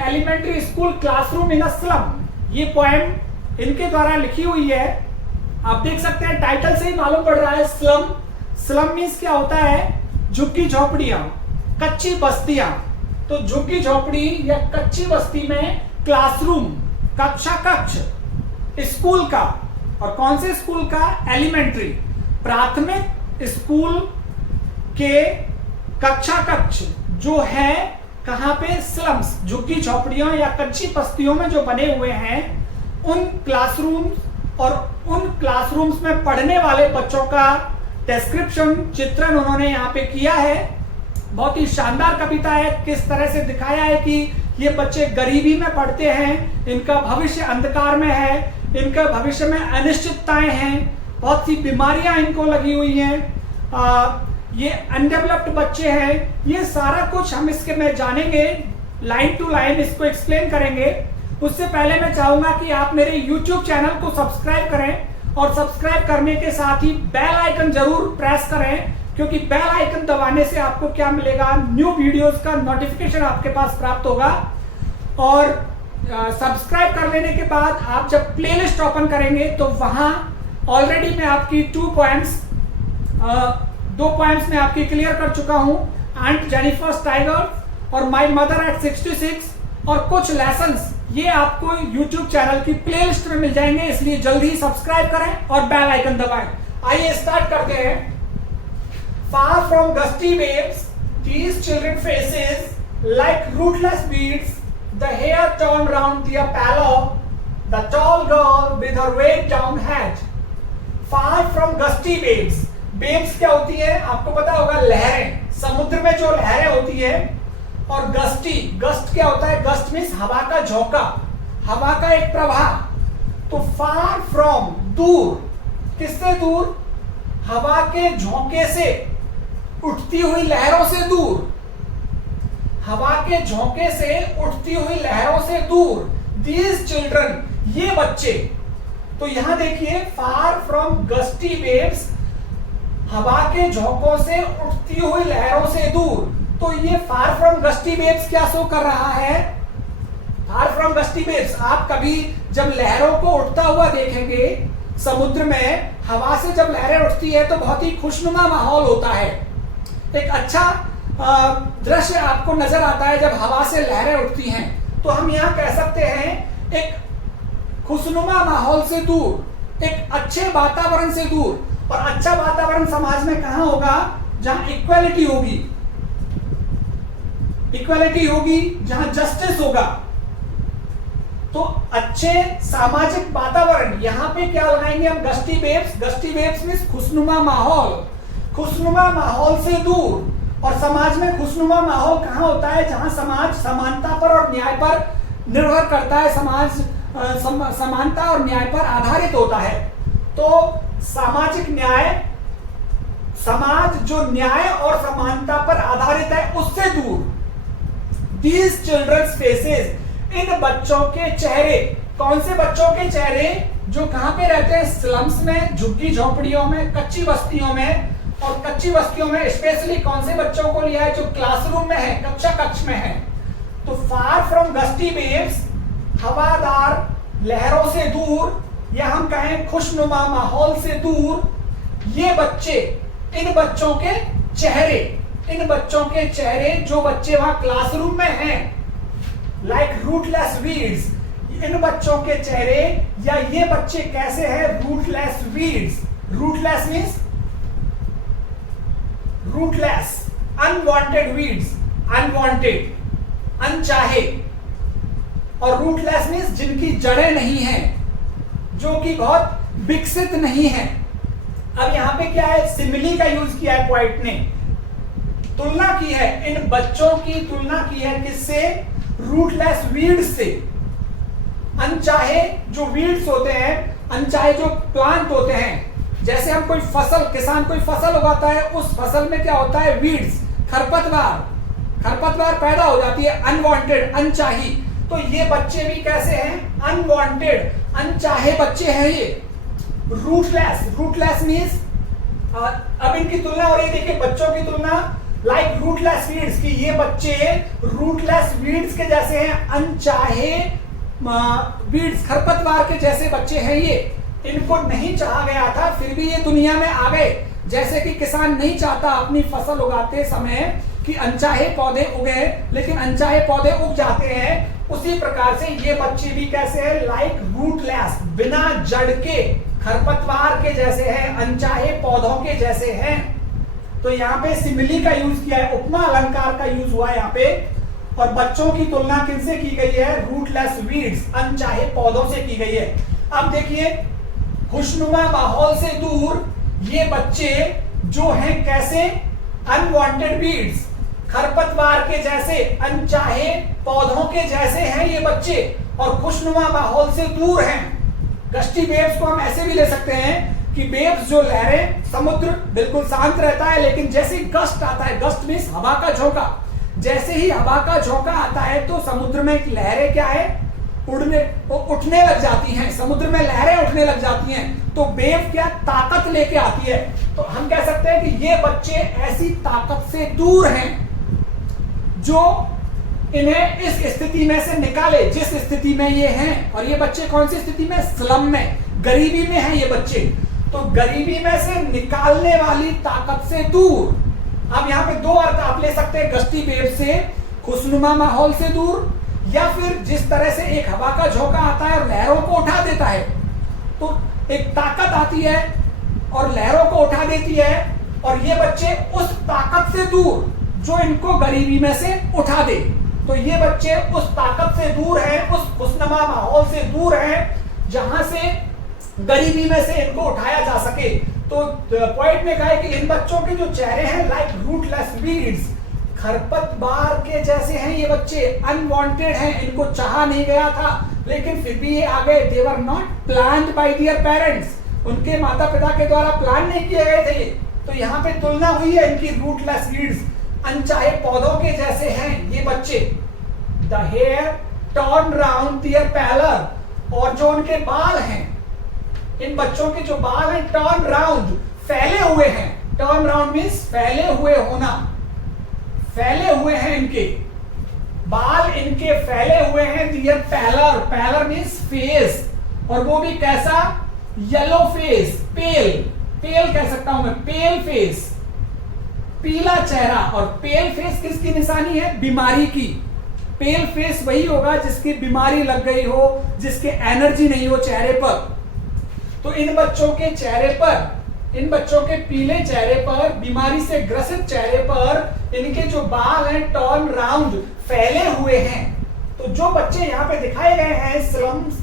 Elementary school classroom in a slum. ये poem इनके द्वारा लिखी हुई है। आप देख सकते हैं टाइटल से ही मालूम पड़ रहा है स्लम। स्लम मीन्स क्या होता है? झुग्गी झोपड़ियां, कच्ची बस्तियां। तो झुग्गी झोपड़ी या कच्ची बस्ती में क्लासरूम, कक्षा कक्ष, स्कूल का। और कौन से स्कूल का? एलिमेंट्री, प्राथमिक स्कूल के कक्षा कक्ष जो है कहां पे? स्लम्स, झुग्गी झोपड़ियों या कच्ची बस्तियों में जो बने हुए हैं, उन क्लासरूम्स और उन क्लासरूम्स में पढ़ने वाले बच्चों का डिस्क्रिप्शन, चित्रण उन्होंने यहाँ पे किया है। बहुत ही शानदार कविता है। किस तरह से दिखाया है कि ये बच्चे गरीबी में पढ़ते हैं, इनका भविष्य अंधकार में है, इनका भविष्य में अनिश्चितताएं हैं, बहुत सी बीमारियां इनको लगी हुई हैं, ये अनडेवलप्ड बच्चे हैं। ये सारा कुछ हम इसके में जानेंगे, लाइन टू लाइन इसको एक्सप्लेन करेंगे। उससे पहले मैं चाहूंगा कि आप मेरे YouTube चैनल को सब्सक्राइब करें और सब्सक्राइब करने के साथ ही बेल आइकन जरूर प्रेस करें, क्योंकि बेल आइकन दबाने से आपको क्या मिलेगा? न्यू वीडियोस का नोटिफिकेशन आपके पास प्राप्त होगा। और सब्सक्राइब कर लेने के बाद आप जब प्लेलिस्ट ओपन करेंगे तो वहां ऑलरेडी मैं आपकी दो पॉइंट्स में आपकी क्लियर कर चुका हूं, आंट जेनिफर्स टाइगर और माय मदर एट 66, और कुछ लेसन्स ये आपको YouTube चैनल की प्लेलिस्ट में मिल जाएंगे। इसलिए जल्दी ही सब्सक्राइब करें और बेल आइकन दबाएं। आइए स्टार्ट करते हैं। Far from gusty waves, these children faces like rootless weeds, the hair torn round their pallor, the tall girl with her weighed down head. Far from gusty waves, waves क्या होती है? आपको पता होगा, लहरें, समुद्र में जो लहरें होती है। और गस्टी, गस्ट क्या होता है? गस्ट मीन्स हवा का झोंका, हवा का एक प्रवाह। तो फार फ्रॉम, दूर, किससे दूर? हवा के झोंके से, उठती हुई लहरों से दूर, हवा के झोंके से उठती हुई लहरों से दूर। दीज चिल्ड्रन, ये बच्चे। तो यहां देखिए, फार फ्रॉम गस्टी वेव्स, हवा के झोंकों से उठती हुई लहरों से दूर। तो ये फार फ्रॉम गस्टी वेव्स क्या शो कर रहा है? फार फ्रॉम गस्टी वेव्स, आप कभी जब लहरों को उठता हुआ देखेंगे समुद्र में, हवा से जब लहरें उठती है तो बहुत ही खुशनुमा माहौल होता है। एक अच्छा दृश्य आपको नजर आता है जब हवा से लहरें उठती हैं। तो हम यहाँ कह सकते हैं एक खुशनुमा माहौल से दूर, एक अच्छे वातावरण से दूर। और अच्छा वातावरण समाज में कहां होगा? जहां इक्वालिटी होगी, इक्वालिटी होगी, जहां जस्टिस होगा। तो अच्छे सामाजिक वातावरण, यहां पे क्या लगाएंगे हम? Gusty waves. Gusty waves means खुशनुमा माहौल, खुशनुमा माहौल से दूर। और समाज में खुशनुमा माहौल कहां होता है? जहां समाज समानता पर और न्याय पर निर्भर करता है, समाज समानता और न्याय पर आधारित होता है। तो सामाजिक न्याय, समाज जो न्याय और समानता पर आधारित है, उससे दूर। These children's faces, इन बच्चों के चेहरे। कौन से बच्चों के चेहरे? जो कहां पे रहते हैं? स्लम्स में, झुग्गी झोपड़ियों में, कच्ची बस्तियों में। और कच्ची बस्तियों में स्पेशली कौन से बच्चों को लिया है? जो क्लासरूम में है, कक्षा कक्ष में है। तो फार फ्रॉम गस्टी वेव्स, हवादार लहरों से दूर, या हम कहें खुशनुमा माहौल से दूर, ये बच्चे, इन बच्चों के चेहरे, इन बच्चों के चेहरे, जो बच्चे वहां क्लासरूम में हैं, लाइक रूटलेस वीड्स, इन बच्चों के चेहरे या ये बच्चे कैसे हैं? Rootless weeds. Rootless means rootless, unwanted weeds, unwanted, अनचाहे। और रूटलेस मीन्स जिनकी जड़ें नहीं हैं, जो कि बहुत विकसित नहीं है। अब यहां पे क्या है? सिमिली का यूज किया है पोएट ने, तुलना की है, इन बच्चों की तुलना की है किससे? रूटलेस वीड्स से। अनचाहे जो वीड्स होते हैं, अनचाहे जो प्लांट होते हैं, जैसे हम कोई फसल, किसान कोई फसल उगाता है, उस फसल में क्या होता है? वीड्स, खरपतवार, खरपतवार पैदा हो जाती है, अनवांटेड, अनचाही। तो ये बच्चे भी कैसे हैं? अनवांटेड, अनचाहे बच्चे हैं ये। रूटलेस, रूटलेस मीन्स, अब इनकी तुलना हो रही है, देखिए बच्चों की तुलना लाइक रूटलेस वीड्स, कि ये बच्चे रूटलेस वीड्स के जैसे हैं, अनचाहे वीड्स, खरपतवार के जैसे बच्चे हैं ये। इनको नहीं चाहा गया था, फिर भी ये दुनिया में आ गए। जैसे कि किसान नहीं चाहता अपनी फसल उगाते समय कि अनचाहे पौधे उगे, लेकिन अनचाहे पौधे उग जाते हैं, उसी प्रकार से ये बच्चे भी कैसे हैं, लाइक रूटलेस, बिना जड़ के, खरपतवार के जैसे हैं, अनचाहे पौधों के जैसे हैं। तो यहाँ पे सिमिली का यूज किया है, उपमा अलंकार का यूज हुआ है यहाँ पे। और बच्चों की तुलना किनसे की गई है, रूटलेस वीड्स, अनचाहे पौधों से की गई है। अब देखिए, खुशनुमा माहौल से दूर ये बच्चे जो हैं कैसे, अनवांटेड वीड्स, खरपतवार के जैसे, अनचाहे पौधों के जैसे हैं ये बच्चे, और खुशनुमा माहौल से दूर हैं। गश्ती वेव्स को हम ऐसे भी ले सकते हैं कि वेव्स जो लहरें, समुद्र बिल्कुल शांत रहता है, लेकिन जैसे गस्ट आता है, गस्ट मींस हवा का झोंका, जैसे ही हवा का झोंका आता है तो समुद्र में लहरें क्या है, उठने लग जाती हैं, समुद्र में लहरें उठने लग जाती हैं। तो वेव क्या ताकत लेके आती है। तो हम कह सकते हैं कि ये बच्चे ऐसी ताकत से दूर हैं जो इन्हें इस स्थिति में से निकाले जिस स्थिति में ये हैं। और ये बच्चे कौन सी स्थिति में, स्लम में, गरीबी में हैं ये बच्चे। तो गरीबी में से निकालने वाली ताकत से दूर। अब यहाँ पे दो अर्थ आप ले सकते हैं, गश्ती वेव से, खुशनुमा माहौल से दूर, या फिर जिस तरह से एक हवा का झोंका आता है और लहरों को उठा देता है, तो एक ताकत आती है और लहरों को उठा देती है, और ये बच्चे उस ताकत से दूर जो इनको गरीबी में से उठा दे। तो ये बच्चे उस ताकत से दूर हैं, उस खुशनुमा माहौल से दूर हैं जहां से गरीबी में से इनको उठाया जा सके। तो पॉइंट ने कहा है कि इन बच्चों के जो चेहरे हैं, लाइक रूटलेस वीड्स, खरपतवार के जैसे हैं ये बच्चे, अनवांटेड हैं, इनको चाहा नहीं गया था, लेकिन फिर भी ये आ गए। They were not planned by their parents, उनके माता पिता के द्वारा प्लान नहीं किए गए थे। तो यहाँ पे तुलना हुई है इनकी, रूटलेस वीड्स, अनचाहे पौधों के जैसे हैं ये बच्चे। The hair turn round their pallor, और जो उनके बाल हैं, इन बच्चों के जो बाल हैं, टर्न राउंड, फैले हुए हैं। टर्न राउंड मींस फैले हुए होना, फैले हुए हैं इनके बाल, इनके फैले हुए हैं। दियर पैलर, पैलर मींस फेस, और वो भी कैसा, येलो फेस, पेल, पेल कह सकता हूं मैं, पेल फेस, पीला चेहरा। और पेल फेस किसकी निशानी है, बीमारी की। पेल फेस वही होगा जिसकी बीमारी लग गई हो, जिसके एनर्जी नहीं हो चेहरे पर। तो इन बच्चों के चेहरे पर, इन बच्चों के पीले चेहरे पर, बीमारी से ग्रसित चेहरे पर, इनके जो बाल हैं टर्न राउंड, फैले हुए हैं। तो जो बच्चे यहाँ पे दिखाए गए हैं स्लम्स,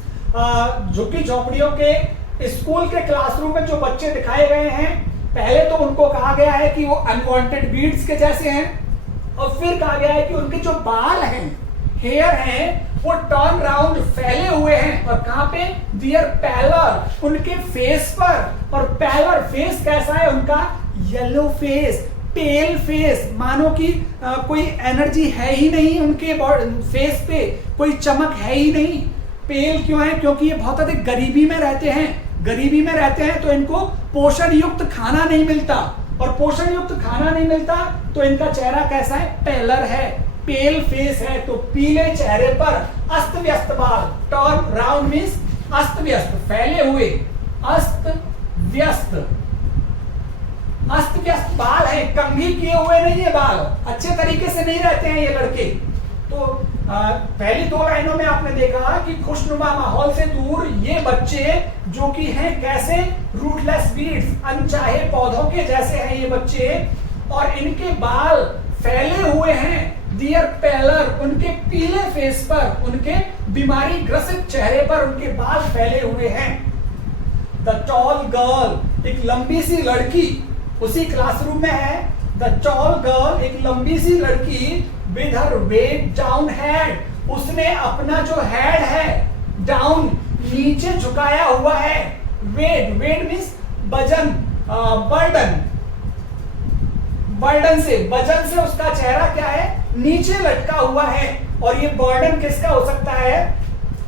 झुग्गी झोपड़ियों के स्कूल के क्लासरूम में जो बच्चे दिखाए गए हैं, पहले तो उनको कहा गया है कि वो अनवांटेड वीड्स के जैसे हैं, और फिर कहा गया है कि उनके जो बाल हैं, हेयर हैं, वो टर्न राउंड, फैले हुए हैं। और कहां पे, दियर पैलर, उनके फेस पर। और पैलर फेस कैसा है उनका, येलो फेस, पेल फेस, मानो कि कोई एनर्जी है ही नहीं उनके फेस पे, कोई चमक है ही नहीं। पेल क्यों है, क्योंकि ये बहुत अधिक गरीबी में रहते हैं। गरीबी में रहते हैं तो इनको पोषण युक्त खाना नहीं मिलता, और पोषण युक्त खाना नहीं मिलता तो इनका चेहरा कैसा है, पेलर है, पेल फेस है। तो पीले चेहरे पर अस्त व्यस्त बाल, टर्न राउंड मींस अस्त व्यस्त, फैले हुए, अस्त व्यस्त, अस्त व्यस्त बाल है, कंघी किए हुए नहीं है बाल, अच्छे तरीके से नहीं रहते हैं ये लड़के। तो पहली दो लाइनों में आपने देखा कि खुशनुमा माहौल से दूर ये बच्चे जो कि हैं कैसे, रूटलेस वीड्स, अनचाहे पौधों के जैसे हैं ये बच्चे, और इनके बाल फैले हुए हैं। डियर पेलर, उनके पीले फेस पर, उनके बीमारी ग्रसित चेहरे पर उनके बाल फैले हुए हैं। द टॉल गर्ल, एक लंबी सी लड़की उसी क्लासरूम में है। द टॉल गर्ल, एक लंबी सी लड़की, with her weighed down head, उसने अपना जो हेड है डाउन, नीचे झुकाया हुआ है। वेट, वेट मीन्स वजन, बर्डन, बर्डन से, वजन से उसका चेहरा क्या है, नीचे लटका हुआ है। और ये बर्डन किसका हो सकता है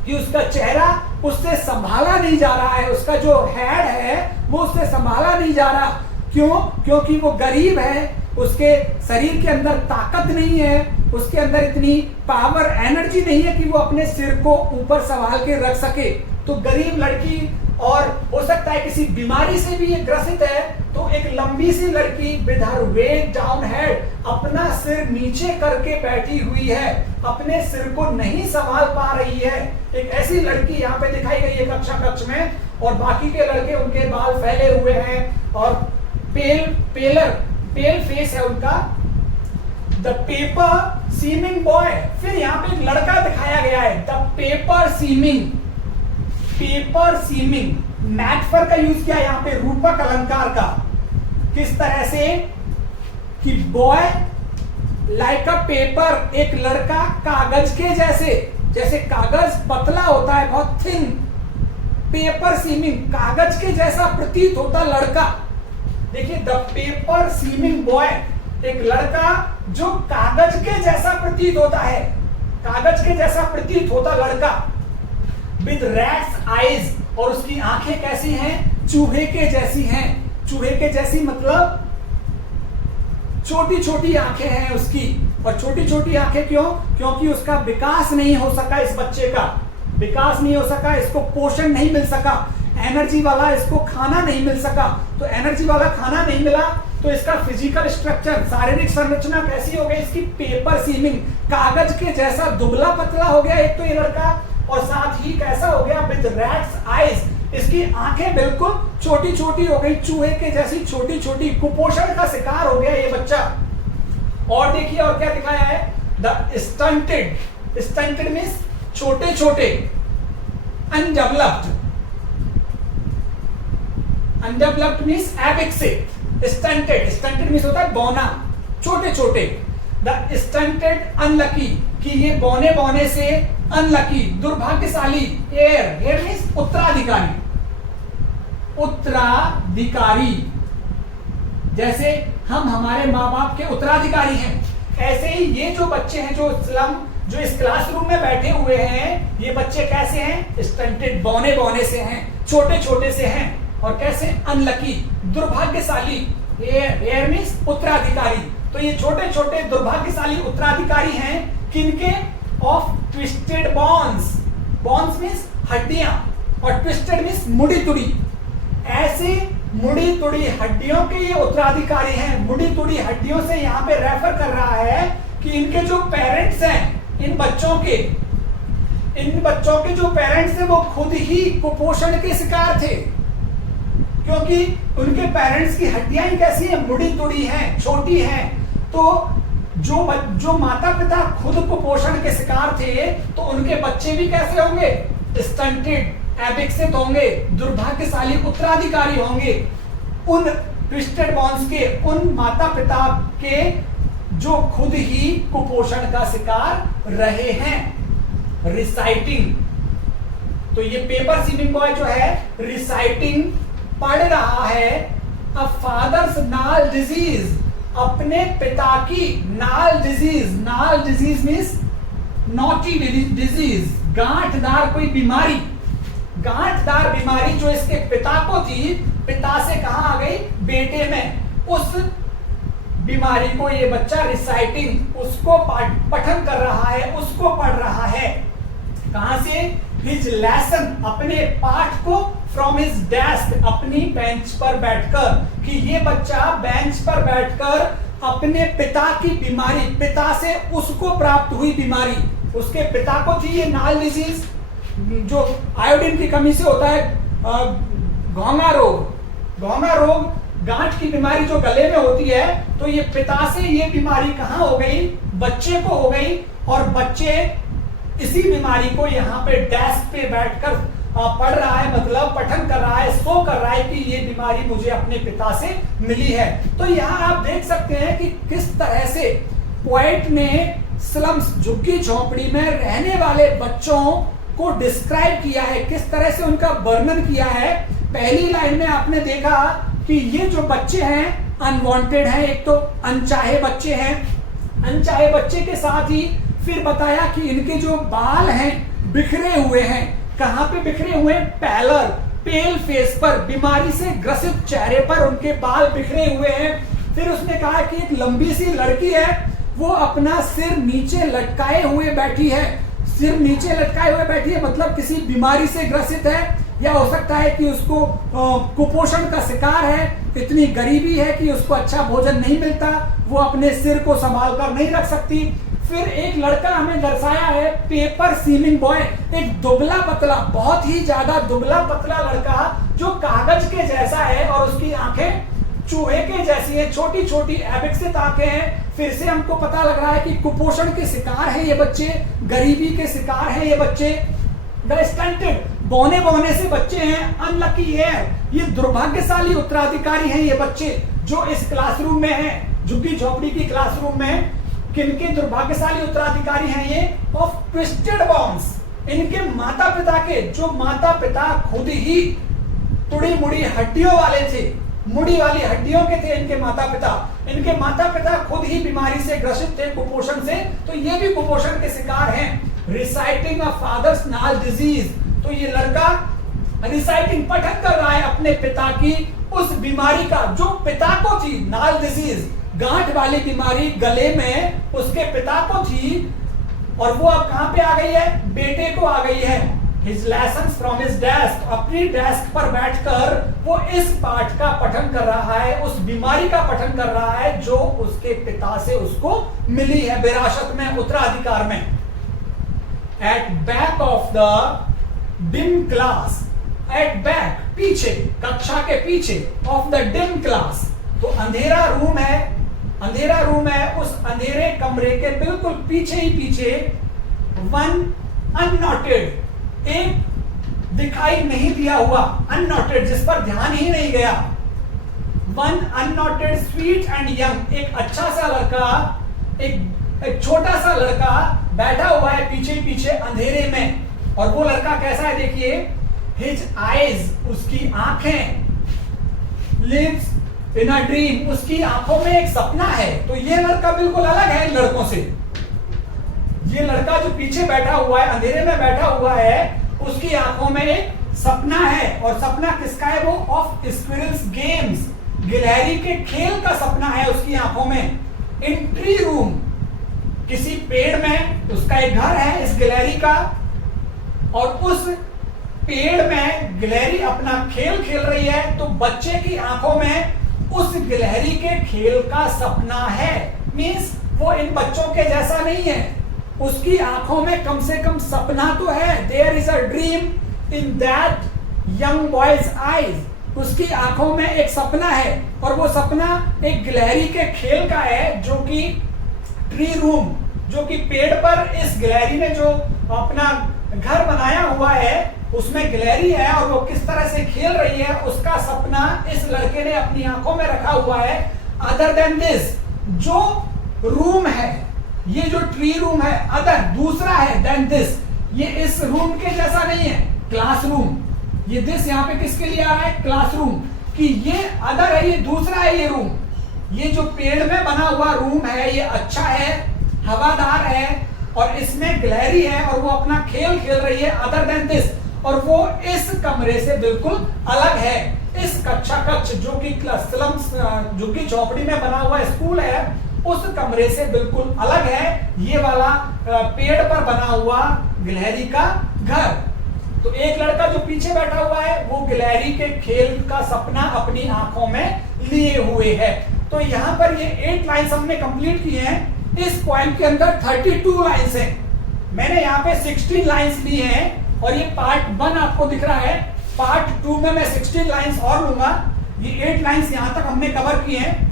कि उसका चेहरा उससे संभाला नहीं जा रहा है, उसका जो हेड है वो उससे संभाला नहीं जा रहा। क्यों? क्योंकि वो गरीब है, उसके शरीर के अंदर ताकत नहीं है, उसके अंदर इतनी पावर एनर्जी नहीं है कि वो अपने सिर को ऊपर संभाल के रख सके। तो गरीब लड़की, और हो सकता है किसी बीमारी से भी ये ग्रसित है, तो एक लंबी सी लड़की with her weighed down head, अपना सिर नीचे करके बैठी हुई है, अपने सिर को नहीं संभाल पा रही है। एक ऐसी लड़की यहाँ पे दिखाई गई है कक्षा कक्ष में, और बाकी के लड़के उनके बाल फैले हुए हैं और पेल फेस है उनका। द पेपर सीमिंग बॉय, फिर यहाँ पे एक लड़का दिखाया गया है, द पेपर सीमिंग मैटफर का यूज किया यहाँ पे, रूपक अलंकार का। किस तरह से कि बॉय लाइक अ पेपर, एक लड़का कागज के जैसे, जैसे कागज पतला होता है बहुत थिन, पेपर सीमिंग कागज के जैसा प्रतीत होता लड़का। देखिए द पेपर सीमिंग बॉय, एक लड़का जो कागज के जैसा प्रतीत होता है, कागज के जैसा प्रतीत होता लड़का। विद रैट्स आईज, और उसकी आंखें कैसी हैं? चूहे के जैसी हैं। चूहे के जैसी मतलब छोटी छोटी आंखें हैं उसकी। और छोटी छोटी आंखें क्यों? क्योंकि उसका विकास नहीं हो सका, इस बच्चे का विकास नहीं हो सका, इसको पोषण नहीं मिल सका, एनर्जी वाला इसको खाना नहीं मिल सका। तो एनर्जी वाला खाना नहीं मिला तो इसका फिजिकल स्ट्रक्चर, शारीरिक संरचना कैसी हो गई इसकी? पेपर सीमिंग, कागज के जैसा दुबला पतला हो गया एक तो ये लड़का, और साथ ही कैसा हो गया? विद रैट्स आईज, इसकी आंखें बिल्कुल छोटी छोटी हो गई, चूहे के जैसी छोटी छोटी, कुपोषण का शिकार हो गया ये बच्चा। और देखिए और क्या दिखाया है? द स्टंटेड, स्टंटेड मींस छोटे छोटे, अनडेवलप्ड, अनडेवलप्ड मींस एबिक्सिक, स्टंटेड मींस होता है बौना, छोटे छोटे। द स्टंटेड अनलकी, कि ये बौने बौने से अनलकी, दुर्भाग्यशाली। एयर मींस उत्तराधिकारी, उत्तराधिकारी, जैसे हम हमारे माँ बाप के उत्तराधिकारी हैं, ऐसे ही ये जो बच्चे हैं जो इस क्लासरूम में बैठे हुए हैं, ये बच्चे कैसे हैं? स्टंटेड, बौने बौने से हैं, छोटे छोटे से हैं, और कैसे? अनलकी, दुर्भाग्यशाली। एयर मींस उत्तराधिकारी। तो ये छोटे छोटे दुर्भाग्यशाली उत्तराधिकारी हैं किनके? Of twisted bones, bones means हड्डियां, और ट्विस्टेड मींस मुड़ी तुड़ी। ऐसी मुड़ी तुड़ी हड्डियों के ये उत्तराधिकारी हैं। मुड़ी तुड़ी हड्डियों से यहाँ पे रेफर कर रहा है कि इनके जो पेरेंट्स हैं, इन बच्चों के जो पेरेंट्स हैं वो खुद ही कुपोषण के शिकार थे, क्योंकि उनके पेरेंट्स की हड्डियां ही कैसी हैं? मुड़ी तुड़ी हैं, छोटी हैं। तो जो माता पिता खुद कुपोषण के शिकार थे, तो उनके बच्चे भी कैसे होंगे? स्टंटेड, एबिक्सिक होंगे, दुर्भाग्यशाली उत्तराधिकारी होंगे उन ट्विस्टेड बॉन्स के, उन माता पिता के जो खुद ही कुपोषण का शिकार रहे हैं। रिसाइटिंग, तो ये पेपर सीमिंग बॉय जो है रिसाइटिंग, पढ़ रहा है अ फादर्स नाल डिजीज, अपने पिता की नाल डिजीज मींस नॉटी डिजीज, गांठदार कोई बीमारी, गांठदार बीमारी जो इसके पिता को थी, पिता से कहां आ गई? बेटे में। उस बीमारी को ये बच्चा रिसाइटिंग, उसको पठन कर रहा है, उसको पढ़ रहा है। कहां से? हिज लेसन, अपने पाठ को, फ्रॉम हिज डेस्क, अपनी बेंच पर बैठकर। कि ये बच्चा बेंच पर बैठकर अपने पिता की बीमारी, पिता से उसको प्राप्त हुई बीमारी, उसके पिता को थी ये नाल डिजीज, जो आयोडीन की कमी से होता है, घोंघा रोग, गांठ की बीमारी जो गले में होती है। तो ये पिता से ये बीमारी कहां हो गई? बच्चे को हो गई, और बच्चे इसी बीमारी को यहाँ पे डेस्क पे बैठकर पढ़ रहा है, मतलब पठन कर रहा है, शो कर रहा है कि ये बीमारी मुझे अपने पिता से मिली है। तो यहाँ आप देख सकते हैं कि किस तरह से पोएट ने स्लम्स, झुग्गी झोंपड़ी में रहने वाले बच्चों को डिस्क्राइब किया है, किस तरह से उनका वर्णन किया है। पहली लाइन में आपने देखा कि ये जो बच्चे हैं अनवांटेड हैं, एक तो अनचाहे बच्चे हैं, अनचाहे बच्चे के साथ ही फिर बताया कि इनके जो बाल हैं बिखरे हुए हैं। कहां पे बिखरे हुए? पेल फेस पर, बीमारी से ग्रसित चेहरे पर उनके बाल बिखरे हुए हैं। फिर उसने कहा कि एक लंबी सी लड़की है, वो अपना सिर नीचे लटकाए हुए बैठी है। सिर नीचे लटकाए हुए बैठी है मतलब किसी बीमारी से ग्रसित है, या हो सकता है कि उसको कुपोषण का शिकार है, इतनी गरीबी है कि उसको अच्छा भोजन नहीं मिलता, वो अपने सिर को संभाल कर नहीं रख सकती। फिर एक लड़का हमें दर्शाया है, पेपर सीमिंग बॉय, एक दुबला पतला, बहुत ही ज्यादा दुबला पतला लड़का जो कागज के जैसा है और उसकी आंखें चूहे के जैसी है, छोटी छोटी अविकसित आंखें हैं। फिर से हमको पता लग रहा है कि कुपोषण के शिकार है ये बच्चे, गरीबी के शिकार है ये बच्चे, स्टंटेड, बौने बौने से बच्चे हैं, अनलकी है, ये दुर्भाग्यशाली उत्तराधिकारी हैं ये बच्चे जो इस क्लासरूम में हैं, झुग्गी झोपड़ी की क्लासरूम में। किनके दुर्भाग्यशाली उत्तराधिकारी हैं ये? ऑफ ट्विस्टेड बॉन्स, इनके माता पिता के, जो माता पिता खुद ही तुड़ी मुड़ी हड्डियों वाले थे, मुड़ी वाली हड्डियों के थे इनके माता पिता। इनके माता पिता खुद ही बीमारी से ग्रसित थे, कुपोषण से, तो ये भी कुपोषण के शिकार हैं। रिसाइटिंग अ फादर्स नाल डिजीज, तो ये लड़का रिसाइटिंग, पठन कर रहा है अपने पिता की उस बीमारी का जो पिता को थी, नाल डिजीज, गांठ वाली बीमारी गले में उसके पिता को थी, और वो अब कहां पे आ गई है? बेटे को आ गई है। His lessons from his desk, अपनी डेस्क पर बैठकर वो इस पाठ का पठन कर रहा है, उस बीमारी का पठन कर रहा है जो उसके पिता से उसको मिली है विरासत में, उत्तराधिकार में। At back of the dim class, at back, पीछे, कक्षा के पीछे, of the dim class, तो अंधेरा रूम है, अंधेरा रूम है, उस अंधेरे कमरे के बिल्कुल पीछे ही पीछे one unnoted, एक दिखाई नहीं दिया हुआ, अननोटेड, जिस पर ध्यान ही नहीं गया, one unnoted sweet and young, एक अच्छा सा लड़का, एक छोटा सा लड़का बैठा हुआ है पीछे पीछे अंधेरे में। और वो लड़का कैसा है देखिए, हिज आईज, उसकी आंखें, लिव्स इन अ ड्रीम, उसकी आंखों में एक सपना है। तो ये लड़का बिल्कुल अलग है इन लड़कों से। ये लड़का जो पीछे बैठा हुआ है, अंधेरे में बैठा हुआ है, उसकी आंखों में एक सपना है, और सपना किसका है? वो ऑफ स्क्विरल्स गेम्स, गिलहरी के खेल का सपना है उसकी आंखों में। इन ट्री रूम, किसी पेड़ में उसका एक घर है इस गिलहरी का, और उस पेड़ में गिलहरी अपना खेल खेल रही है, तो बच्चे की आंखों में उस गिलहरी के खेल का सपना है। मींस वो इन बच्चों के जैसा नहीं है, उसकी आंखों में कम से कम सपना तो है। There is a dream in that young boy's eyes, उसकी आंखों में एक सपना है, और वो सपना एक गिलहरी के खेल का है, जो कि ट्री रूम, जो कि पेड़ पर इस गिलहरी ने जो अपना घर बनाया हुआ है उसमें गिलहरी है, और वो किस तरह से खेल रही है उसका सपना इस लड़के ने अपनी आंखों में रखा हुआ है। अदर देन दिस, जो रूम है, ये जो ट्री रूम है, अदर, दूसरा है, देन दिस, ये इस रूम के जैसा नहीं है, क्लासरूम, ये दिस यहाँ पे किसके लिए आ रहा है? क्लासरूम, कि ये अदर है, ये दूसरा है ये रूम। ये जो पेड़ में बना हुआ रूम है ये अच्छा है, हवादार है, और इसमें गिलहरी है और वो अपना खेल खेल रही है, अदर देन दिस, और वो इस कमरे से बिल्कुल अलग है। इस कक्ष जो कि स्लम्स, जो कि झोपड़ी में बना हुआ स्कूल है, उस कमरे से बिल्कुल अलग है ये वाला पेड़ पर बना हुआ गिलहरी का घर। तो एक लड़का जो पीछे बैठा हुआ है वो गिलहरी के खेल का सपना अपनी आंखों में लिए हुए है। तो यहाँ पर ये 8 लाइन्स हमने कंप्लीट किए हैं। इस पॉइंट के अंदर 32 लाइन्स हैं। मैंने यहाँ पे 16 लाइन्स ली हैं, और ये पार्ट 1 आपको दिख रहा है। पार्ट 2 में मैं 16 लाइन्स और लूंगा। ये 8 लाइन्स यहाँ तक हमने कवर किए हैं।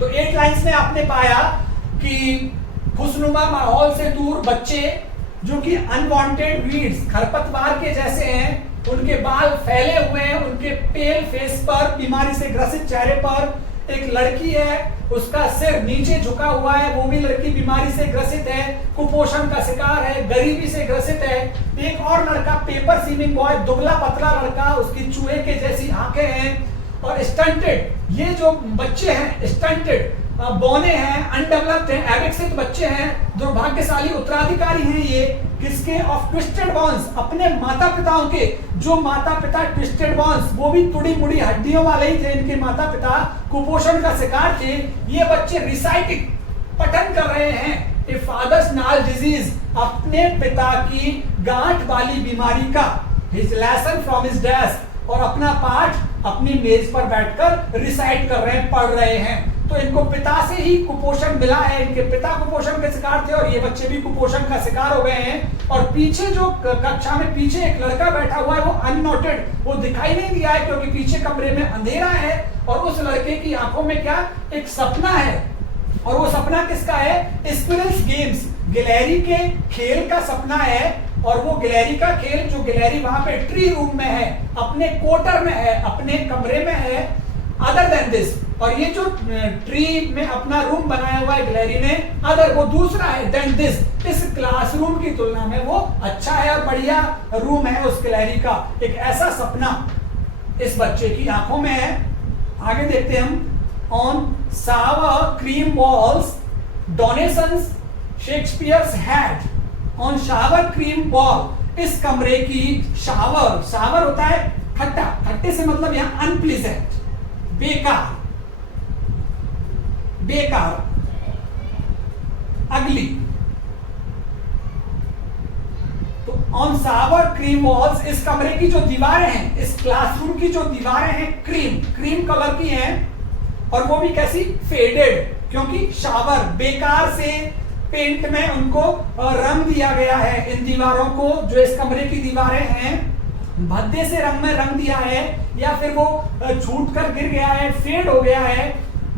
तो 8 लाइन्स में आपने पाया कि खुशनुमा माहौल से दूर बच्चे जो कि अनवांटेड वीड्स, खरपतवार के जैसे हैं, उनके बाल फैले हुए हैं, उनके पेल फेस पर, बीमारी से ग्रसित चेहरे पर। एक लड़की है, उसका सिर नीचे झुका हुआ है, वो भी लड़की बीमारी से ग्रसित है, कुपोषण का शिकार है, गरीबी से ग्रसित है। एक और लड़का पेपर सीमिंग बॉय, दुबला पतला लड़का, उसकी चूहे के जैसी आंखें हैं, और स्टंटेड, ये जो बच्चे हैं स्टंटेड, बौने हैं, अनडेवलप्ड हैं, अविकसित बच्चे हैं, दुर्भाग्यशाली उत्तराधिकारी हैं ये किसके, ऑफ ट्विस्टेड बॉन्स, अपने माता पिताओं के। जो माता पिता ट्विस्टेड बॉन्स, वो भी तुड़ी मुड़ी हड्डियों वाले ही थे, इनके माता पिता कुपोषण का शिकार थे। ये बच्चे रिसाइटिंग, पठन कर रहे हैं ए फादर्स नाल डिजीज, अपने पिता की गांठ वाली बीमारी का, his lesson from his desk, और अपना पाठ अपनी मेज पर बैठकर रिसाइट कर रहे हैं, पढ़ रहे हैं। तो इनको पिता से ही कुपोषण मिला है, इनके पिता कुपोषण के शिकार थे और ये बच्चे भी कुपोषण का शिकार हो गए हैं। और पीछे जो कक्षा में पीछे एक लड़का बैठा हुआ है वो अननोटेड, वो दिखाई नहीं दिया है क्योंकि पीछे कमरे में अंधेरा है, और उस लड़के की आंखों में क्या, एक सपना है। और वो सपना किसका है, स्पिरिट्स गेम्स, गिलहरी के खेल का सपना है। और वो गिलहरी का खेल, जो गिलहरी वहां पे ट्री रूम में है, अपने क्वार्टर में है, अपने कमरे में है, अदर देन दिस, और ये जो ट्री में अपना रूम बनाया हुआ है गिलहरी ने, अदर वो दूसरा है, देन दिस, इस क्लासरूम की तुलना में वो अच्छा है और बढ़िया रूम है उस गिलहरी का। एक ऐसा सपना इस बच्चे की आंखों में है। आगे देखते हैं हम, on Sawar cream walls donations Shakespeare's had, on shower cream wall, इस कमरे की शावर, शावर होता है खट्टा, खट्टे से मतलब यहां अनप्लीजेंट, बेकार, बेकार, अगली। तो ऑन सावर क्रीम वॉल्स, इस कमरे की जो दीवारें हैं, इस क्लासरूम की जो दीवारें हैं, क्रीम, क्रीम कलर की हैं, और वो भी कैसी, फेडेड, क्योंकि शावर, बेकार से पेंट में उनको रंग दिया गया है। इन दीवारों को, जो इस कमरे की दीवारें हैं, भद्दे से रंग में रंग दिया है, या फिर वो छूट कर गिर गया है, फेड हो गया है।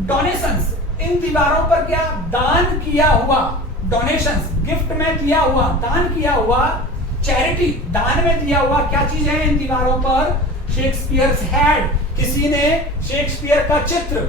डोनेशंस, इन दीवारों पर क्या, दान किया हुआ, डोनेशंस, गिफ्ट में दिया हुआ, दान किया हुआ, चैरिटी, दान में दिया हुआ क्या चीज है इन दीवारों पर, शेक्सपियर्स हैड, किसी ने शेक्सपियर का चित्र,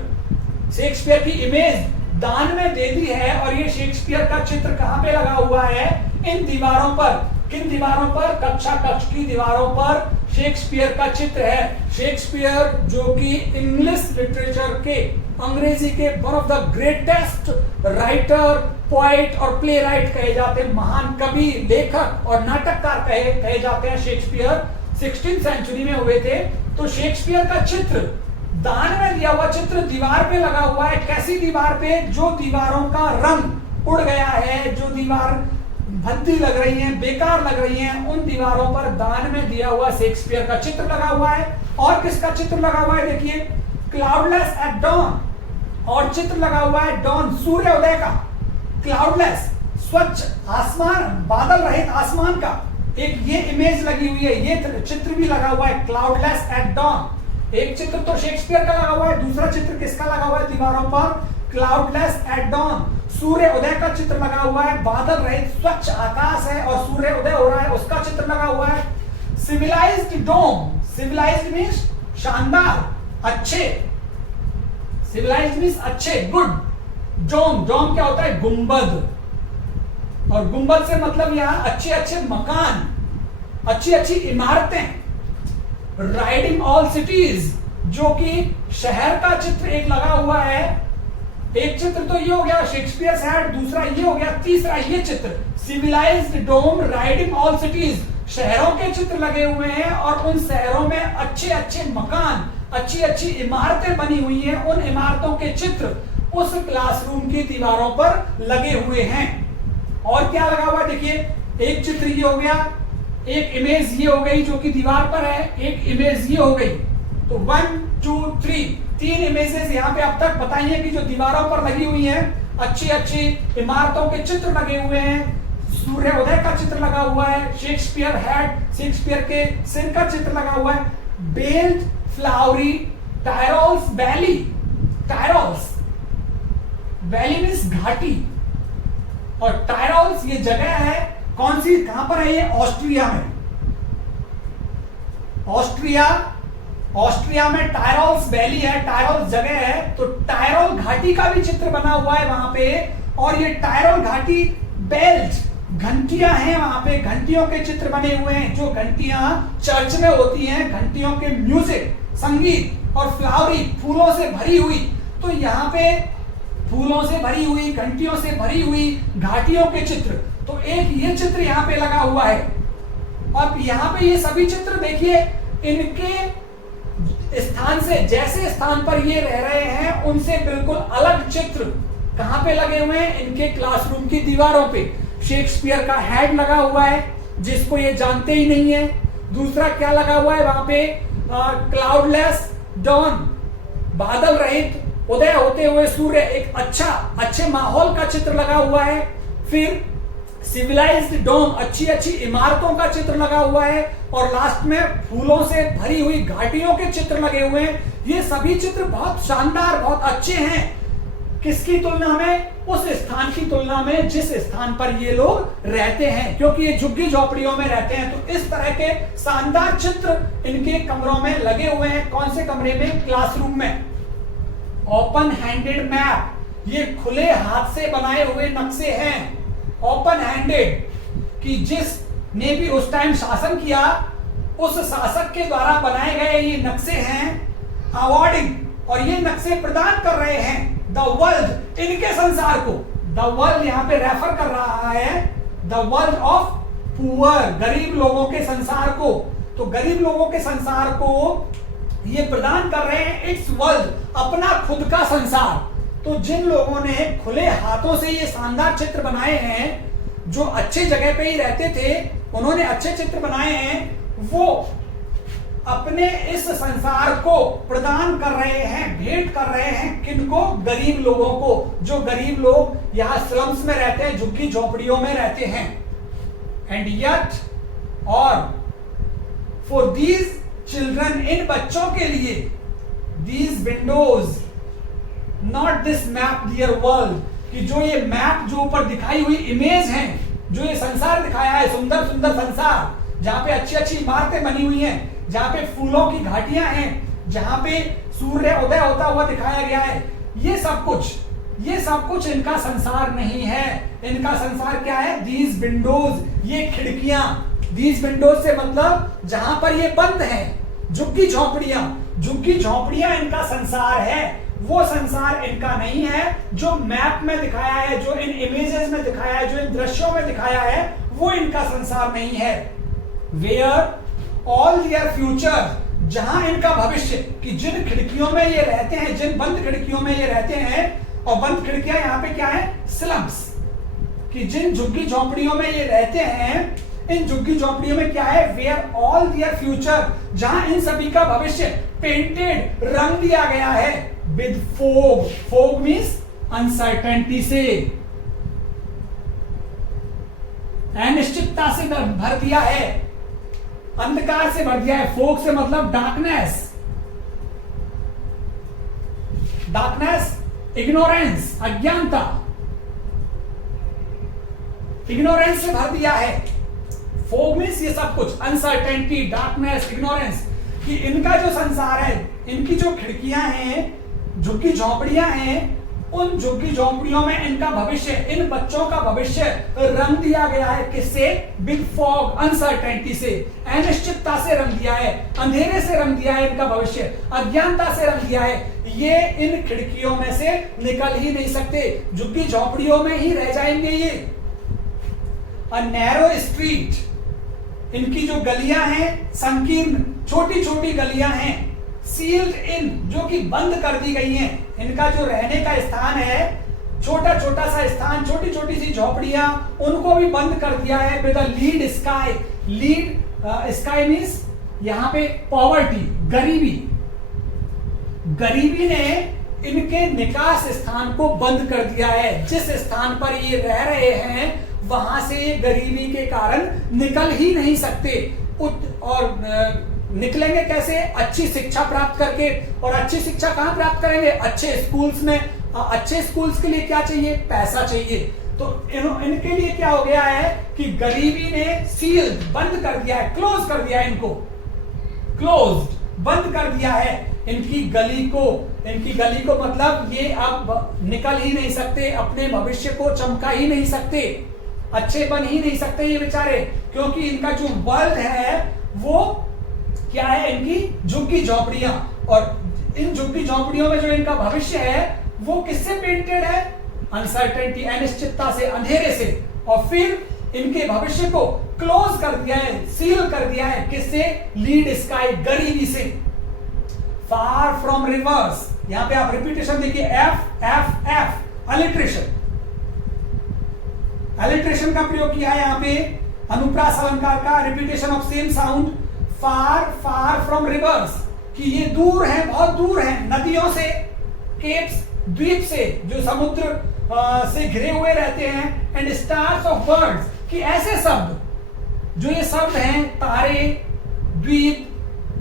शेक्सपियर की इमेज दान में दे दी है। और ये शेक्सपियर का चित्र कहां पे लगा हुआ है, इन दीवारों पर। किन दीवारों पर, कक्षा कक्ष की दीवारों पर शेक्सपियर का चित्र है। शेक्सपियर जो कि इंग्लिश लिटरेचर के, अंग्रेजी के one of the greatest writer, poet और प्ले राइट कहे जाते हैं, महान कवि, लेखक और नाटककार कहे जाते हैं। शेक्सपियर 16th सेंचुरी में हुए थे। तो शेक्सपियर का चित्र, दान में दिया हुआ चित्र दीवार पे लगा हुआ है। कैसी दीवार पे, जो दीवारों का रंग उड़ गया है, जो दीवार भद्दी लग रही हैं, बेकार लग रही हैं, उन दीवारों पर दान में दिया हुआ शेक्सपियर का चित्र लगा हुआ है। और किसका चित्र लगा हुआ है, देखिए, क्लाउडलेस एट डॉन, और चित्र लगा हुआ है डॉन, सूर्योदय का, क्लाउडलेस, स्वच्छ आसमान, बादल रहित आसमान का एक ये इमेज लगी हुई है, ये चित्र भी लगा हुआ है, क्लाउडलेस एट डॉन। एक चित्र तो शेक्सपियर का लगा हुआ है, दूसरा चित्र किसका लगा हुआ है दीवारों पर, क्लाउडलेस एट डॉन, सूर्य उदय का चित्र लगा हुआ है, बादल रहित स्वच्छ आकाश है और सूर्य उदय हो रहा है, उसका चित्र लगा हुआ है। सिविलाइज्ड डोम, सिविलाइज्ड मींस शानदार, अच्छे, सिविलाइज्ड मींस अच्छे, गुड। डोम, डोम क्या होता है, गुंबद, और गुंबद से मतलब यहां अच्छे अच्छे मकान, अच्छी अच्छी इमारतें। राइडिंग ऑल सिटीज, जो कि शहर का चित्र एक लगा हुआ है। एक चित्र तो ये हो गया शेक्सपियर हैड, दूसरा ये हो गया, तीसरा ये चित्र सिविलाइज्ड डोम राइडिंग ऑल सिटीज, शहरों के चित्र लगे हुए हैं और उन शहरों में अच्छे अच्छे मकान, अच्छी अच्छी इमारतें बनी हुई हैं। उन इमारतों के चित्र उस क्लासरूम की दीवारों पर लगे हुए हैं। और क्या लगा हुआ, देखिए, एक चित्र ये हो गया, एक इमेज ये हो गई जो कि दीवार पर है, एक इमेज ये हो गई। तो 1 2 3 तीन इमेजेस यहाँ पे अब तक बताई है कि जो दीवारों पर लगी हुई हैं, अच्छी अच्छी इमारतों के चित्र लगे हुए हैं, सूर्योदय का चित्र लगा हुआ है, शेक्सपियर हैड, शेक्सपियर के सिर का चित्र लगा हुआ है, बेल्ड फ्लावरी टायरोल्स वैली, टायरोल्स वैली मीन्स घाटी, और टायरोल्स ये जगह है कौन सी, कहां पर है ये, ऑस्ट्रिया में, ऑस्ट्रिया, ऑस्ट्रिया में टायरोल्स वैली है, टायरोल्स जगह है। तो टायरोल घाटी का भी चित्र बना हुआ है वहां पे, और ये टायरोल घाटी बेल्ट, घंटियां हैं वहां पे, घंटियों के चित्र बने हुए हैं, जो घंटियां चर्च में होती हैं, घंटियों के म्यूजिक, संगीत, और फ्लावरी, फूलों से भरी हुई। तो यहाँ पे फूलों से भरी हुई, घंटियों से भरी हुई घाटियों के चित्र। तो एक ये चित्र यहाँ पे लगा हुआ है, और यहाँ पे ये सभी चित्र देखिए इनके स्थान से, जैसे स्थान पर ये रह रहे हैं उनसे बिल्कुल अलग चित्र कहाँ पे लगे हुए हैं, इनके क्लासरूम की दीवारों पे। शेक्सपियर का हेड लगा हुआ है जिसको ये जानते ही नहीं है। दूसरा क्या लगा हुआ है वहां पे, क्लाउडलेस डॉन, बादल रहित उदय होते हुए सूर्य, एक अच्छे माहौल का चित्र लगा हुआ है। फिर सिविलाइज्ड डोम, अच्छी अच्छी इमारतों का चित्र लगा हुआ है, और लास्ट में फूलों से भरी हुई घाटियों के चित्र लगे हुए हैं। ये सभी चित्र बहुत शानदार, बहुत अच्छे हैं। किसकी तुलना में? उस स्थान की तुलना में जिस स्थान पर ये लोग रहते हैं, क्योंकि ये झुग्गी झोपड़ियों में रहते हैं। तो इस तरह के शानदार चित्र इनके कमरों में लगे हुए हैं। कौन से कमरे में? क्लासरूम में। ओपन हैंडेड मैप, ये खुले हाथ से बनाए हुए नक्शे हैं। ओपन हैंडेड, कि जिसने भी उस टाइम शासन किया उस शासक के द्वारा बनाए गए ये नक्शे हैं। अवॉर्डिंग, और ये नक्शे प्रदान कर रहे हैं द वर्ल्ड, इनके संसार को। द वर्ल्ड यहां पे रेफर कर रहा है द वर्ल्ड ऑफ पुअर, गरीब लोगों के संसार को। तो गरीब लोगों के संसार को ये प्रदान कर रहे हैं इट्स वर्ल्ड, अपना खुद का संसार। तो जिन लोगों ने खुले हाथों से ये शानदार चित्र बनाए हैं, जो अच्छे जगह पे ही रहते थे, उन्होंने अच्छे चित्र बनाए हैं, वो अपने इस संसार को प्रदान कर रहे हैं, भेंट कर रहे हैं किनको? गरीब लोगों को, जो गरीब लोग यहां स्लम्स में रहते हैं, झुग्गी झोपड़ियों में रहते हैं। एंड यट, और फॉर दीज चिल्ड्रन, इन बच्चों के लिए, these windows, not this map dear world, कि जो ये मैप, जो ऊपर दिखाई हुई इमेज है, जो ये संसार दिखाया है, सुंदर सुंदर संसार, जहां पे अच्छी अच्छी इमारतें बनी हुई हैं, जहां पे फूलों की घाटियां हैं, जहां पे सूर्य उदय होता हुआ दिखाया गया है, ये सब कुछ इनका संसार नहीं है। इनका संसार क्या है? दीज विंडोज, ये खिड़कियां। दीज विंडोज से मतलब जहां पर ये बंद है, झुग्गी झोपड़ियां इनका संसार है। वो संसार इनका नहीं है जो मैप में दिखाया है, जो इन इमेजेस में दिखाया है, जो इन दृश्यों में दिखाया है, वो इनका संसार नहीं है। वेयर ऑल देयर फ्यूचर, जहां इनका भविष्य, कि जिन खिड़कियों में ये रहते हैं, जिन बंद खिड़कियों में ये रहते हैं, और बंद खिड़कियां यहां पे क्या है? स्लम्स, कि जिन झुग्गी झोपड़ियों में ये रहते हैं, इन झुग्गी झोपड़ियों में क्या है? वेयर ऑल देयर फ्यूचर, जहां इन सभी का भविष्य पेंटेड, रंग दिया गया है with fog. Fog means uncertainty से, अनिश्चितता से भर दिया है, अंधकार से भर दिया है। फोग से मतलब डार्कनेस, इग्नोरेंस, अज्ञानता, इग्नोरेंस से भर दिया है। फोग मीन्स ये सब कुछ, अनसर्टेनिटी, डार्कनेस, इग्नोरेंस, कि इनका जो संसार है, इनकी जो खिड़कियां हैं, झुग्गी झोपड़ियां हैं, उन झुग्गी झोपड़ियों में इनका भविष्य, इन बच्चों का भविष्य रंग दिया गया है। किससे? बिग फॉग, अनसर्टेनिटी से, अनिश्चितता से रंग दिया है, अंधेरे से रंग दिया है इनका भविष्य, अज्ञानता से रंग दिया है। ये इन खिड़कियों में से निकल ही नहीं सकते, झुग्गी झोपड़ियों में ही रह जाएंगे ये। अ नैरो स्ट्रीट, इनकी जो गलियां हैं संकीर्ण, छोटी छोटी गलियां हैं। सील्ड इन, जो कि बंद कर दी गई हैं। इनका जो रहने का स्थान है, छोटा छोटा सा स्थान, छोटी छोटी सी झोपड़ियां, उनको भी बंद कर दिया है with a lead sky. Lead sky means यहां पे पॉवर्टी, गरीबी। गरीबी ने इनके निकास स्थान को बंद कर दिया है। जिस स्थान पर ये रह रहे हैं वहां से ये गरीबी के कारण निकल ही नहीं सकते। और निकलेंगे कैसे? अच्छी शिक्षा प्राप्त करके। और अच्छी शिक्षा कहां प्राप्त करेंगे? अच्छे स्कूल्स में। अच्छे स्कूल्स के लिए क्या चाहिए? पैसा चाहिए। तो इनके लिए क्या हो गया है कि गरीबी ने सील्ड, बंद कर दिया है, क्लोज कर दिया है इनको, क्लोज्ड, बंद कर दिया है इनकी गली को। इनकी गली को मतलब ये अब निकल ही नहीं सकते, अपने भविष्य को चमका ही नहीं सकते, अच्छे बन ही नहीं सकते ये बेचारे, क्योंकि इनका जो वर्ल्ड है वो क्या है? इनकी झुग्गी झोपड़ियां। और इन झुग्गी झोपड़ियों में जो इनका भविष्य है वो किससे पेंटेड है? अनसर्टेनिटी, अनिश्चितता से, अंधेरे से। और फिर इनके भविष्य को क्लोज कर दिया है, सील कर दिया है किससे? लीड स्काई, गरीबी से। फार फ्रॉम रिवर्स, यहां पे आप रिपीटेशन देखिए, F F F, alliteration, alliteration का प्रयोग किया है यहां पे, अनुप्रास अलंकार का, repetition of same sound. Far far from reverse, कि ये दूर है, बहुत दूर है नदियों से, केप्स, द्वीप से, जो समुद्र से घिरे हुए रहते हैं। एंड स्टार्स ऑफ बर्ड्स, कि ऐसे शब्द, जो ये शब्द हैं, तारे, द्वीप,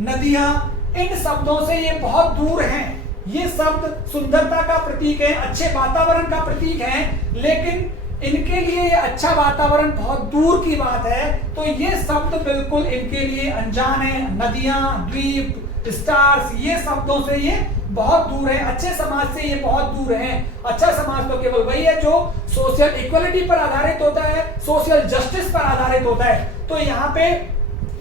नदियां, इन शब्दों से ये बहुत दूर हैं। ये शब्द सुंदरता का प्रतीक है, अच्छे वातावरण का प्रतीक है, लेकिन इनके लिए ये अच्छा वातावरण बहुत दूर की बात है। तो ये शब्द बिल्कुल इनके लिए अनजान है। नदियां, द्वीप, स्टार्स, ये शब्दों से ये बहुत दूर है, अच्छे समाज से ये बहुत दूर है। अच्छा समाज तो केवल वही है जो सोशल इक्वलिटी पर आधारित होता है, सोशल जस्टिस पर आधारित होता है। तो यहाँ पे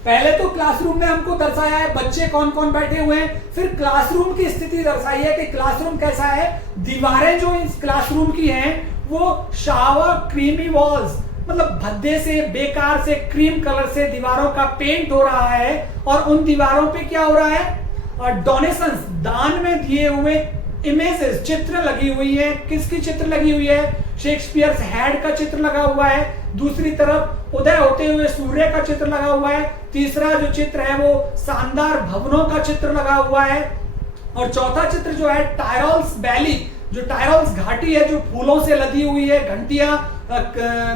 पहले तो क्लासरूम में हमको दर्शाया है बच्चे कौन कौन बैठे हुए हैं, फिर क्लासरूम की स्थिति दर्शाई है कि क्लासरूम कैसा है। दीवारें जो इस क्लासरूम की हैं वो शावर क्रीमी वॉल्स, मतलब भद्दे से, बेकार से, क्रीम कलर से दीवारों का पेंट हो रहा है। और उन दीवारों पे क्या हो रहा है? डोनेशंस, दान में दिए हुए इमेजेस, चित्र लगी हुई है। किसकी चित्र लगी हुई है? शेक्सपियर हेड का चित्र लगा हुआ है। दूसरी तरफ उदय होते हुए सूर्य का चित्र लगा हुआ है। तीसरा जो चित्र है वो शानदार भवनों का चित्र लगा हुआ है। और चौथा चित्र जो है टायरोल्स वैली, जो टायरोल्स घाटी है, जो फूलों से लदी हुई है,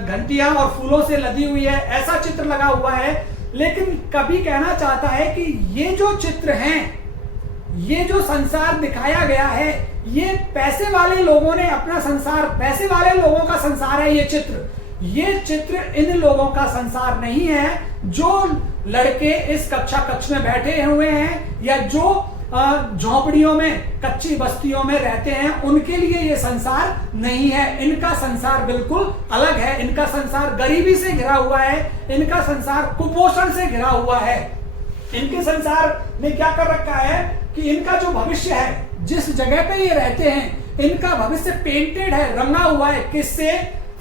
घंटियां और फूलों से लदी हुई है, ऐसा चित्र लगा हुआ है। लेकिन कभी कहना चाहता है कि ये जो चित्र हैं, ये जो संसार दिखाया गया है, ये पैसे वाले लोगों ने अपना संसार, पैसे वाले लोगों का संसार है। ये चित्र इन लोगों का संसार नहीं है। जो लड़के इस कक्षा कक्ष में बैठे हुए हैं या जो झोपड़ियों में, कच्ची बस्तियों में रहते हैं, उनके लिए ये संसार नहीं है। इनका संसार बिल्कुल अलग है। इनका संसार गरीबी से घिरा हुआ है, इनका संसार कुपोषण से घिरा हुआ है। इनके संसार ने क्या कर रखा है कि इनका जो भविष्य है, जिस जगह पे ये रहते हैं, इनका भविष्य पेंटेड है, रंगा हुआ है। किससे?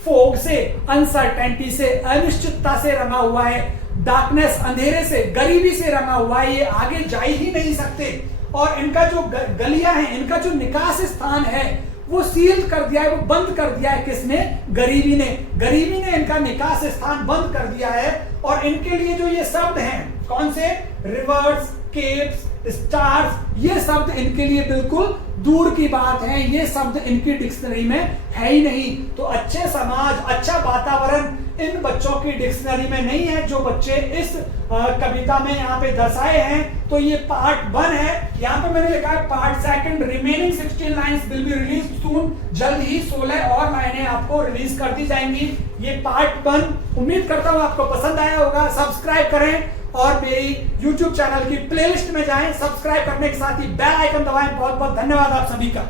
फोग से, अनसर्टेनिटी से, अनिश्चितता से रंगा हुआ है। डार्कनेस, अंधेरे से, गरीबी से रंगा हुआ है। ये आगे जा ही नहीं सकते। और इनका जो गलियां हैं, इनका जो निकास स्थान है, वो सील कर दिया है, वो बंद कर दिया है। किसने? गरीबी ने। गरीबी ने इनका निकास स्थान बंद कर दिया है। और इनके लिए जो ये शब्द हैं, कौन से? रिवर्स, केप्स, स्टार्स, ये शब्द इनके लिए बिल्कुल दूर की बात है। ये शब्द इनकी डिक्शनरी में है ही नहीं। तो अच्छे समाज, अच्छा वातावरण इन बच्चों की डिक्शनरी में नहीं है, जो बच्चे इस कविता में यहाँ पे दर्शाए हैं। तो ये पार्ट 1 है। यहाँ पे मैंने लिखा है part 2, remaining 16 lines will be release soon. जल्द ही 16 और लाइनें आपको रिलीज कर दी जाएंगी। ये पार्ट 1, उम्मीद करता हूँ आपको पसंद आया होगा। सब्सक्राइब करें और मेरी YouTube चैनल की प्लेलिस्ट में जाएं। सब्सक्राइब करने के साथ ही बेल आइकन दबाएं। बहुत बहुत धन्यवाद आप सभी का।